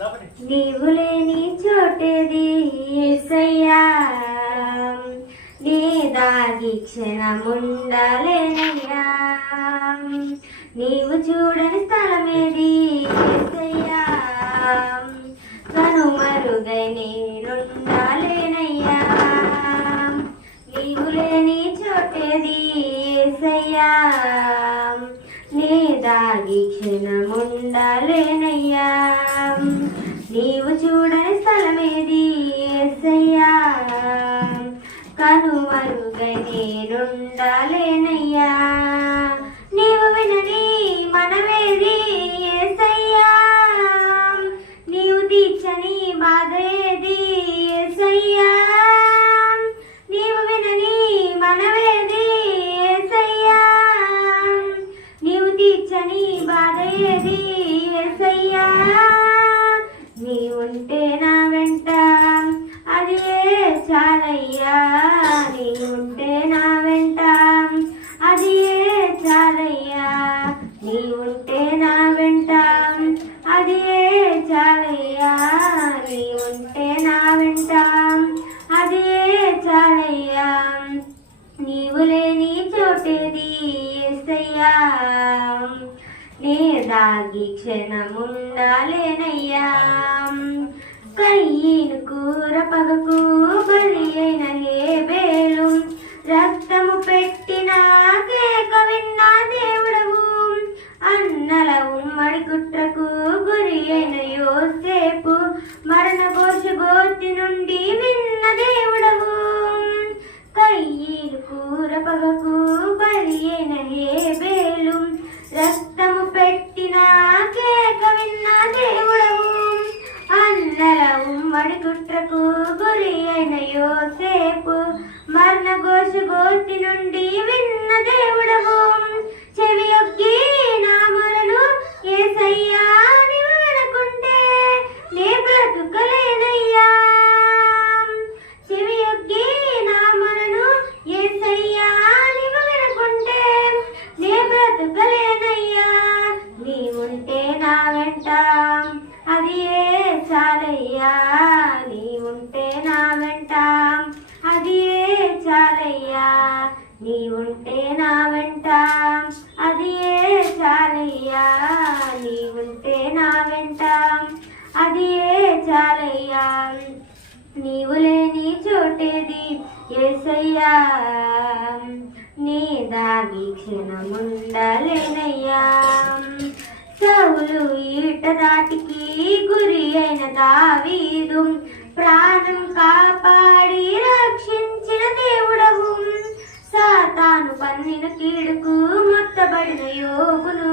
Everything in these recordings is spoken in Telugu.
నీవు లేని చోటది ఏసయ్యా. నీ దాగి క్షణముండాలేనయ్యా నీవు చూడని స్థలమేది ఏసయ్యా. కనుమరుగై నేనుండాలేనయ్యా. నీవు లేని చోటది ఏసయ్యా. నీ దాగి క్షణముండాలేనయ్యా నీవు చూడని స్థలమేది ఎస్సయ్యా కనుమరుగై నేనుండాలేనయ్యా. ఏసయ్యా నీ దాగి క్షణముండాలేనయ్యా కయ్యను కూర పగకు బలి అయిన హేబేలు. రక్తము పెట్టిన కేక విన్న దేవుడవు. అన్నల ఉమ్మడి కుట్రకు గురి అయిన యోసేపు మరణ ఘోష గోతి నుండి విన్న దేవుడవు. కయ్యను కూర పగకు కుట్రకు గురి అయిన యోసేపు మరణ ఘోష గోతి నుండి విన్న దేవుడవు. అది ఏ చాలయ్యా? నీ ఉంటే నా వెంట. అది ఏ చాలయ్యా? నీవు లేని చోటేది ఏసయ్యా. నీ దాగి క్షణముండాలేనయ్యా. సౌలు ఈట దాటికి గురి అయిన దావీదు. ప్రాణం కాపాడి రక్షించిన దేవుడు కీడుకు మొత్తబడిన యోగును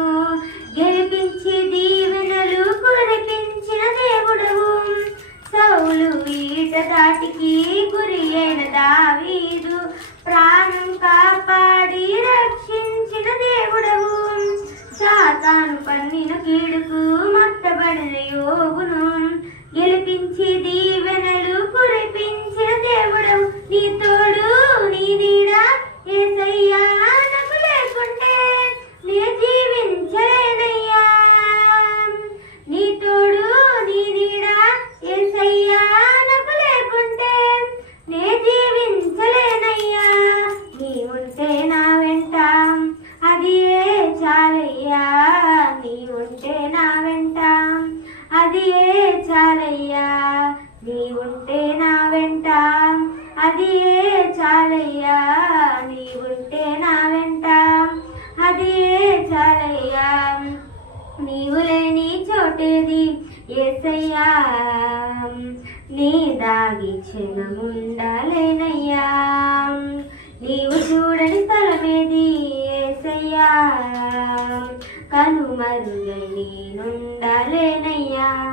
లేని ఏసయ్యా. నీ దాగి క్షణముండాలేనయ్యా నీవు చూడని స్థలమేది ఏసయ్యా. కనుమరుగై నేనుండాలేనయ్యా.